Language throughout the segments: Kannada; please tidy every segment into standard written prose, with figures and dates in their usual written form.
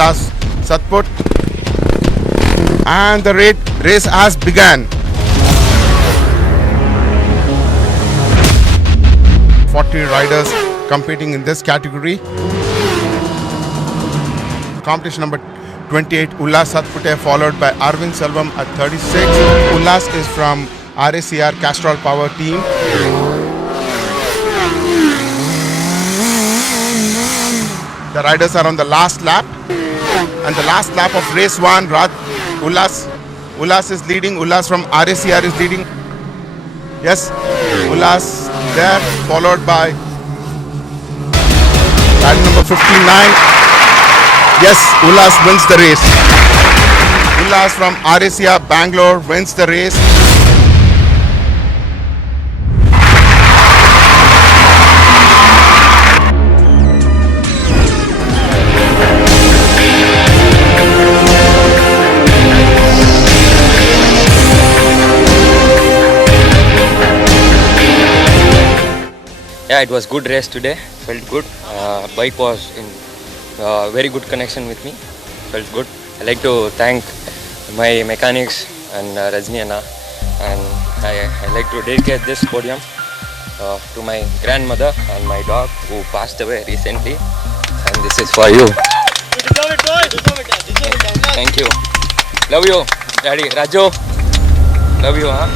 Ullas Satput, and the race has begun. 40 riders competing in this category. Competition number 28, Ullas Satpute, followed by Arvind Selvam at 36. Ullas is from RACR Castrol Power team. The riders are on the last lap, and the last lap of race 1, Ullas is leading. Ullas from RACR is leading. Yes, Ullas there, followed by rider number 59. Yes, Ullas wins the race. Ullas from RACR Bangalore wins the race. Yeah, it was good race today. Felt good. Bike was in very good connection with me. Felt good. I like to thank my mechanics and Rajni Anna, and I like to dedicate this podium to my grandmother and my dog who passed away recently, and this is for you. Thank you. Love you, Daddy. Raju. Love you, huh?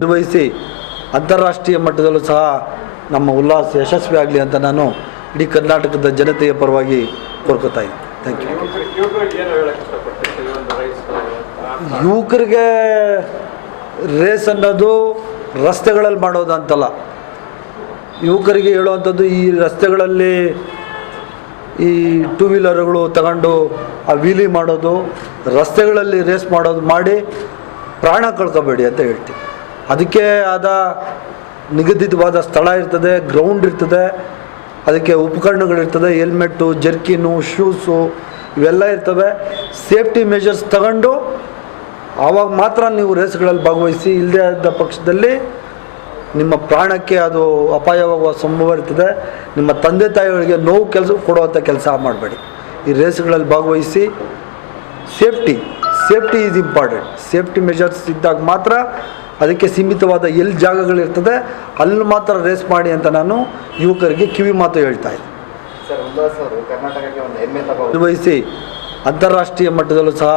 ನಿರ್ವಹಿಸಿ ಅಂತಾರಾಷ್ಟ್ರೀಯ ಮಟ್ಟದಲ್ಲೂ ಸಹ ನಮ್ಮ ಉಲ್ಲಾಸ ಯಶಸ್ವಿ ಆಗಲಿ ಅಂತ ನಾನು ಇಡೀ ಕರ್ನಾಟಕದ ಜನತೆಯ ಪರವಾಗಿ ಕೋರ್ಕೋತಾ ಇದ್ದೀನಿ. Thank you. ಯುವಕರಿಗೆ ರೇಸ್ ಅನ್ನೋದು ರಸ್ತೆಗಳಲ್ಲಿ ಮಾಡೋದು ಅಂತಲ್ಲ. ಯುವಕರಿಗೆ ಹೇಳುವಂಥದ್ದು ಈ ರಸ್ತೆಗಳಲ್ಲಿ ಈ ಟೂ ವೀಲರ್ಗಳು ತಗೊಂಡು ಆ ವೀಲಿ ಮಾಡೋದು, ರಸ್ತೆಗಳಲ್ಲಿ ರೇಸ್ ಮಾಡೋದು ಮಾಡಿ ಪ್ರಾಣ ಕಳ್ಕೊಬೇಡಿ ಅಂತ ಹೇಳ್ತೀವಿ. ಅದಕ್ಕೆ ಆದ ನಿಗದಿತವಾದ ಸ್ಥಳ ಇರ್ತದೆ, ಗ್ರೌಂಡ್ ಇರ್ತದೆ, ಅದಕ್ಕೆ ಉಪಕರಣಗಳಿರ್ತದೆ, ಹೆಲ್ಮೆಟ್ಟು, ಜರ್ಕಿನು, ಶೂಸು ಇವೆಲ್ಲ ಇರ್ತವೆ. ಸೇಫ್ಟಿ ಮೆಷರ್ಸ್ ತಗೊಂಡು ಆವಾಗ ಮಾತ್ರ ನೀವು ರೇಸ್ಗಳಲ್ಲಿ ಭಾಗವಹಿಸಿ. ಇಲ್ಲದೇ ಆದ ಪಕ್ಷದಲ್ಲಿ ನಿಮ್ಮ ಪ್ರಾಣಕ್ಕೆ ಅದು ಅಪಾಯವಾಗುವ ಸಂಭವ ಇರ್ತದೆ. ನಿಮ್ಮ ತಂದೆ ತಾಯಿಗಳಿಗೆ ನೋವು ಕೊಡುವಂಥ ಕೆಲಸ ಮಾಡಬೇಡಿ. ಈ ರೇಸ್ಗಳಲ್ಲಿ ಭಾಗವಹಿಸಿ. Safety is important. Safety measures ಇದ್ದಾಗ ಮಾತ್ರ, ಅದಕ್ಕೆ ಸೀಮಿತವಾದ ಎಲ್ಲಿ ಜಾಗಗಳಿರ್ತದೆ ಅಲ್ಲಿ ಮಾತ್ರ ರೇಸ್ ಮಾಡಿ ಅಂತ ನಾನು ಯುವಕರಿಗೆ ಕಿವಿ ಮಾತು ಹೇಳ್ತಾ ಇದ್ದೀನಿ. ನಿರ್ವಹಿಸಿ ಅಂತಾರಾಷ್ಟ್ರೀಯ ಮಟ್ಟದಲ್ಲೂ ಸಹ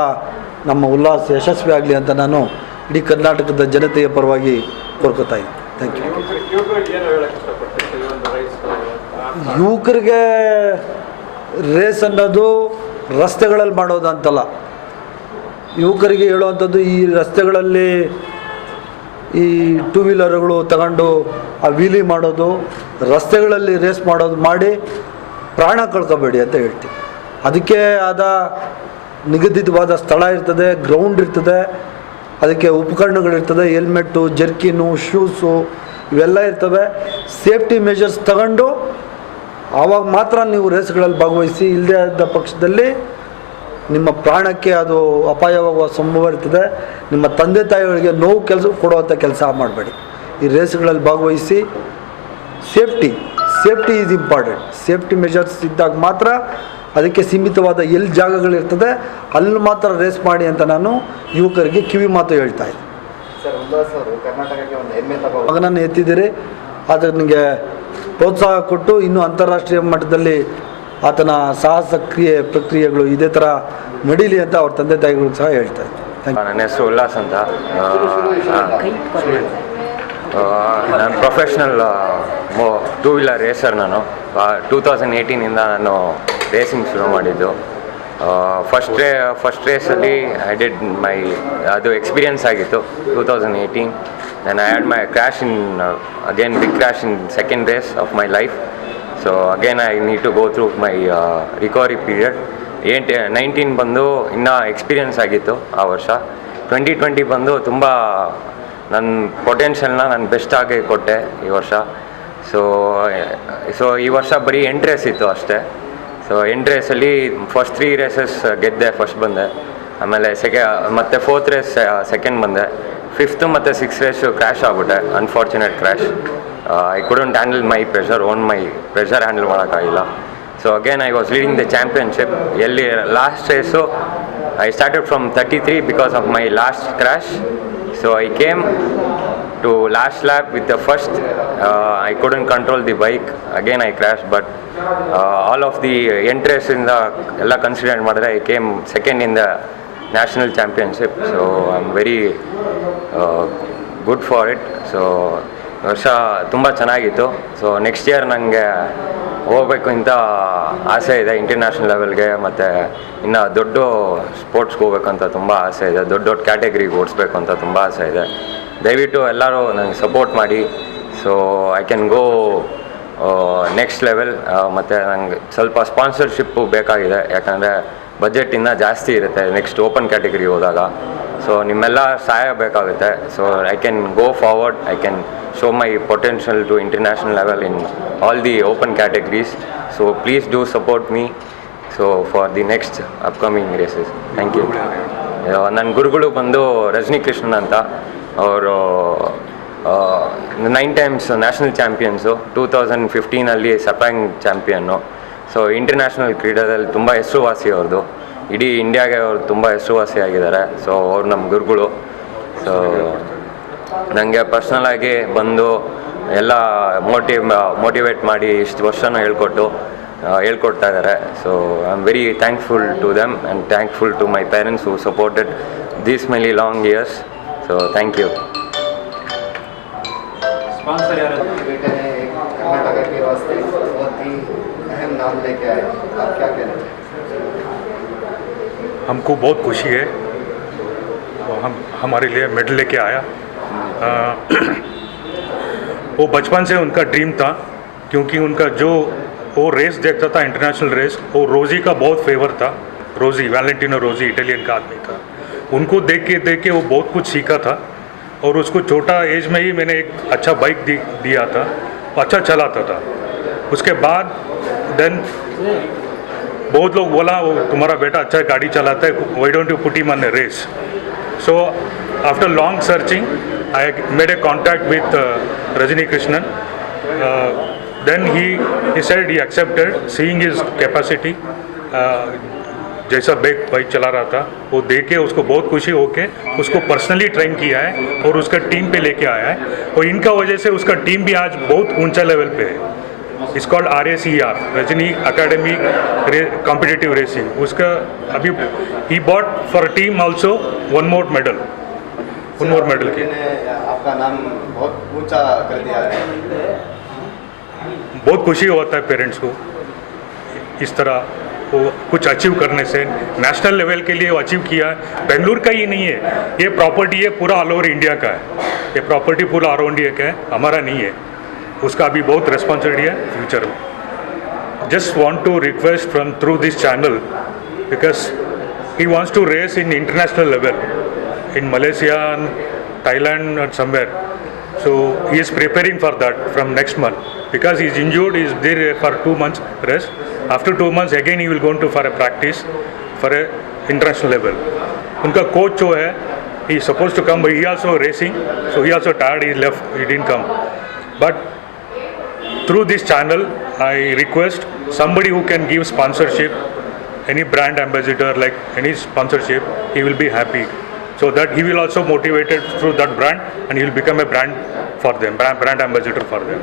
ನಮ್ಮ ಉಲ್ಲಾಸ ಯಶಸ್ವಿ ಆಗಲಿ ಅಂತ ನಾನು ಇಡೀ ಕರ್ನಾಟಕದ ಜನತೆಯ ಪರವಾಗಿ ಕೋರ್ಕೋತಾ ಇದ್ದೀನಿ. Thank you. ಯುವಕರಿಗೆ ರೇಸ್ ಅನ್ನೋದು ರಸ್ತೆಗಳಲ್ಲಿ ಮಾಡೋದು ಅಂತಲ್ಲ. ಯುವಕರಿಗೆ ಹೇಳುವಂಥದ್ದು ಈ ರಸ್ತೆಗಳಲ್ಲಿ ಈ ಟೂ ವೀಲರ್ಗಳು ತಗೊಂಡು ಆ ವೀಲಿ ಮಾಡೋದು, ರಸ್ತೆಗಳಲ್ಲಿ ರೇಸ್ ಮಾಡೋದು ಮಾಡಿ ಪ್ರಾಣ ಕಳ್ಕೊಬೇಡಿ ಅಂತ ಹೇಳ್ತೀವಿ. ಅದಕ್ಕೆ ಆದ ನಿಗದಿತವಾದ ಸ್ಥಳ ಇರ್ತದೆ, ಗ್ರೌಂಡ್ ಇರ್ತದೆ, ಅದಕ್ಕೆ ಉಪಕರಣಗಳಿರ್ತದೆ, ಹೆಲ್ಮೆಟ್ಟು, ಜರ್ಕಿನು, ಶೂಸು ಇವೆಲ್ಲ ಇರ್ತವೆ. ಸೇಫ್ಟಿ ಮೆಷರ್ಸ್ ತಗೊಂಡು ಆವಾಗ ಮಾತ್ರ ನೀವು ರೇಸ್ಗಳಲ್ಲಿ ಭಾಗವಹಿಸಿ. ಇಲ್ಲದೇ ಆದ ಪಕ್ಷದಲ್ಲಿ ನಿಮ್ಮ ಪ್ರಾಣಕ್ಕೆ ಅದು ಅಪಾಯವಾಗುವ ಸಂಭವ ಇರ್ತದೆ. ನಿಮ್ಮ ತಂದೆ ತಾಯಿಗಳಿಗೆ ನೋವು ಕೊಡುವಂಥ ಕೆಲಸ ಮಾಡಬೇಡಿ. ಈ ರೇಸ್ಗಳಲ್ಲಿ ಭಾಗವಹಿಸಿ. Safety is important. Safety measures ಇದ್ದಾಗ ಮಾತ್ರ ಅದಕ್ಕೆ ಸೀಮಿತವಾದ ಎಲ್ಲಿ ಜಾಗಗಳಿರ್ತದೆ ಅಲ್ಲಿ ಮಾತ್ರ ರೇಸ್ ಮಾಡಿ ಅಂತ ನಾನು ಯುವಕರಿಗೆ ಕಿವಿ ಮಾತು ಹೇಳ್ತಾ ಇದ್ದೆ. ಸರ್, ಉಲ್ಲಾಸ್ ಅವರು ಕರ್ನಾಟಕಕ್ಕೆ ಒಂದು ಹೆಮ್ಮೆ ಮಗನನ್ನು ಎತ್ತಿದ್ದೀರಿ. ಅದಕ್ಕೆ ಪ್ರೋತ್ಸಾಹ ಕೊಟ್ಟು ಇನ್ನೂ ಅಂತಾರಾಷ್ಟ್ರೀಯ ಮಟ್ಟದಲ್ಲಿ ಆತನ ಸಾಹಸ ಪ್ರಕ್ರಿಯೆಗಳು ಇದೇ ಥರ ನಡೀಲಿ ಅಂತ ಅವ್ರ ತಂದೆ ತಾಯಿಗಳು ಸಹ ಹೇಳ್ತಾ ಇದ್ದಾರೆ. ನನ್ನ ಹೆಸರು ಉಲ್ಲಾಸ್ ಅಂತ. ನಾನು ಪ್ರೊಫೆಷ್ನಲ್ ಟೂ ವೀಲರ್ ರೇಸರ್. ನಾನು 2018ಇಂದ ನಾನು ರೇಸಿಂಗ್ ಶುರು ಮಾಡಿದ್ದು. ಫಸ್ಟ್ ರೇಸಲ್ಲಿ ಐ ಡಿಡ್ ಅದು ಎಕ್ಸ್ಪೀರಿಯನ್ಸ್ ಆಗಿತ್ತು 2018. Then I had my crash again big crash in second race of my life. So again I need to go through my recovery period. 19 ಬಂದು ಇನ್ನೂ ಎಕ್ಸ್ಪೀರಿಯನ್ಸ್ ಆಗಿತ್ತು ಆ ವರ್ಷ. 2020 ಬಂದು ತುಂಬ ನನ್ನ ಪೊಟೆನ್ಷಿಯಲ್ನ ನಾನು ಬೆಸ್ಟಾಗಿ ಕೊಟ್ಟೆ ಈ ವರ್ಷ. ಸೊ ಈ ವರ್ಷ ಬರೀ 8 ರೇಸ್ ಇತ್ತು ಅಷ್ಟೇ. ಸೊ 8 ರೇಸಲ್ಲಿ ಫಸ್ಟ್ 3 ರೇಸಸ್ ಗೆದ್ದೆ, ಫಸ್ಟ್ ಬಂದೆ. ಆಮೇಲೆ ಮತ್ತು 4th ರೇಸ್ ಸೆಕೆಂಡ್ ಬಂದೆ. 5th ಮತ್ತು 6th ರೇಸು ಕ್ರ್ಯಾಶ್ ಆಗ್ಬಿಟ್ಟೆ, unfortunate crash. I couldn't handle my pressure, my pressure handle ಮಾಡೋಕ್ಕಾಗಿಲ್ಲ. So again I was leading the championship. ಎಲ್ಲಿ last race I started from 33 because of my last crash. So I came to last lap with the first. I couldn't control the bike. Again I crashed, but all of the entries in the ella considered madre, I came second in the national championship. So I'm very good for it. So ವರ್ಷ ತುಂಬ ಚೆನ್ನಾಗಿತ್ತು. ಸೊ ನೆಕ್ಸ್ಟ್ ಇಯರ್ ನನಗೆ ಹೋಗಬೇಕು ಅಂತ ಆಸೆ ಇದೆ ಇಂಟರ್ನ್ಯಾಷನಲ್ ಲೆವೆಲ್ಗೆ. ಮತ್ತು ಇನ್ನು ದೊಡ್ಡ ಸ್ಪೋರ್ಟ್ಸ್ಗೆ ಹೋಗ್ಬೇಕಂತ ತುಂಬ ಆಸೆ ಇದೆ. ದೊಡ್ಡ ದೊಡ್ಡ ಕ್ಯಾಟಗರಿಗೆ ಓಡಿಸ್ಬೇಕು ಅಂತ ತುಂಬ ಆಸೆ ಇದೆ. ದಯವಿಟ್ಟು ಎಲ್ಲರೂ ನನಗೆ ಸಪೋರ್ಟ್ ಮಾಡಿ. So I can go next level. ಮತ್ತು ನನಗೆ ಸ್ವಲ್ಪ ಸ್ಪಾನ್ಸರ್ಶಿಪ್ಪು ಬೇಕಾಗಿದೆ, ಯಾಕಂದರೆ ಬಜೆಟ್ ಇನ್ನೂ ಜಾಸ್ತಿ ಇರುತ್ತೆ ನೆಕ್ಸ್ಟ್ ಓಪನ್ ಕ್ಯಾಟಗರಿ ಹೋದಾಗ. ಸೊ ನಿಮ್ಮೆಲ್ಲ ಸಹಾಯ ಬೇಕಾಗುತ್ತೆ. So I can go forward, I can show my potential to international level in all the open categories. So please do support me for the next upcoming races. Thank you. ನನ್ನ ಗುರುಗಳು ಬಂದು ರಜನಿ ಕೃಷ್ಣನ್ ಅಂತ. ಅವರು 9 times national champions. 2015 ಸಪಾಂಗ್ ಚಾಂಪಿಯನ್ನು. So international ಕ್ರೀಡಾದಲ್ಲಿ ತುಂಬ ಹೆಸರುವಾಸಿ ಅವ್ರದ್ದು. ಇಡೀ ಇಂಡಿಯಾಗೆ ಅವರು ತುಂಬ ಹೆಸರುವಾಸಿಯಾಗಿದ್ದಾರೆ. ಸೊ ಅವ್ರು ನಮ್ಮ ಗುರುಗಳು. ಸೊ ನನಗೆ ಪರ್ಸ್ನಲಾಗಿ ಬಂದು ಎಲ್ಲ ಮೋಟಿವೇಟ್ ಮಾಡಿ ಇಷ್ಟು ವರ್ಷನೂ ಹೇಳ್ಕೊಡ್ತಾ ಇದ್ದಾರೆ. So I am very thankful to them and thankful to my parents who supported these many long years. So thank you. Sponsor यार बेटे ने कर्नाटक के वास्ते बहुत ही अहम नाम लेके आए, आप क्या कहना चाहेंगे? हमको बहुत खुशी है, हमारे लिए मेडल लेके आया. वो बचपन से उनका ड्रीम था, क्योंकि उनका जो वो रेस देखता था इंटरनेशनल रेस, वो रोजी का बहुत फेवर था. रोजी, वैलेंटिनो रोजी इटालियन का आदमी था. उनको देख के वो बहुत कुछ सीखा था. और उसको छोटा एज में ही मैंने एक अच्छा बाइक दिया था, अच्छा चलाता था. उसके बाद देन बहुत लोग बोला वो तुम्हारा बेटा अच्छा गाड़ी चलाता है, why don't you put him on a race. So after long searching I made a contact with Rajini Krishnan. Then he said he accepted, seeing his capacity. जैसा बाइक चला रहा था वो देख के उसको बहुत खुशी होके उसको पर्सनली ट्रेन किया है और उसका टीम पे लेके आया है. और इनका वजह से उसका टीम भी आज बहुत ऊंचा लेवल पे है. It's called RACR, Rajni academy competitive racing. उसका अभी he bought for team also one more medal की. आपका नाम बहुत ऊंचा कर दिया है. बहुत खुशी होता है पेरेंट्स को इस तरह वो कुछ अचीव करने से. नेशनल लेवल के लिए वो अचीव किया है. बेंगलुरु का ही नहीं है ये प्रॉपर्टी, है पूरा ऑल ओवर इंडिया का है. ये प्रॉपर्टी पूरा ऑल ओवर इंडिया का है, हमारा नहीं है. उसका अभी बहुत रिस्पॉन्सिबिलिटी है फ्यूचर में. Just want to request from through this channel, because he wants to race in international level in Malaysia and Thailand and somewhere. So he is preparing for that from next month because he is injured. He is there for 2 months rest. After 2 months again he will go into for a practice for a international level. उनका coach जो है he is supposed to come but he also racing, so he also tired. He left. He didn't come. But through this channel I request somebody who can give sponsorship, any brand ambassador, like any sponsorship, he will be happy. So that he will also motivated through that brand and he will become a brand for them, brand ambassador for them.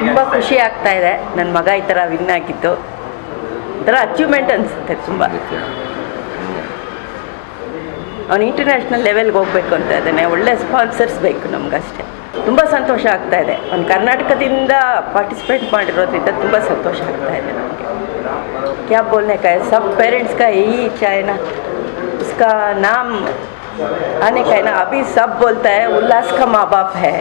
ತುಂಬ ಖುಷಿ ಆಗ್ತಾ ಇದೆ ನನ್ನ ಮಗ ಈ ಥರ ವಿನ್ ಆಗಿದ್ದು ಒಂಥರ ಅಚೀವ್ಮೆಂಟ್ ಅನಿಸುತ್ತೆ ತುಂಬ. ಅವನು ಇಂಟರ್ನ್ಯಾಷನಲ್ ಲೆವೆಲ್ಗೆ ಹೋಗಬೇಕು ಅಂತ ಇದ್ದಾನೆ. ಒಳ್ಳೆ ಸ್ಪಾನ್ಸರ್ಸ್ ಬೇಕು ನಮಗಷ್ಟೇ. ತುಂಬ ಸಂತೋಷ ಆಗ್ತಾ ಇದೆ. ಅವ್ನು ಕರ್ನಾಟಕದಿಂದ ಪಾರ್ಟಿಸಿಪೇಟ್ ಮಾಡಿರೋದ್ರಿಂದ ತುಂಬ ಸಂತೋಷ ಆಗ್ತಾ ಇದೆ ನಮಗೆ. क्या बोलने का है, सब पेरेंट्स का यही इच्छा है ना, उसका नाम आने का है ना. अभी सब बोलता है उल्लास का माँ बाप है.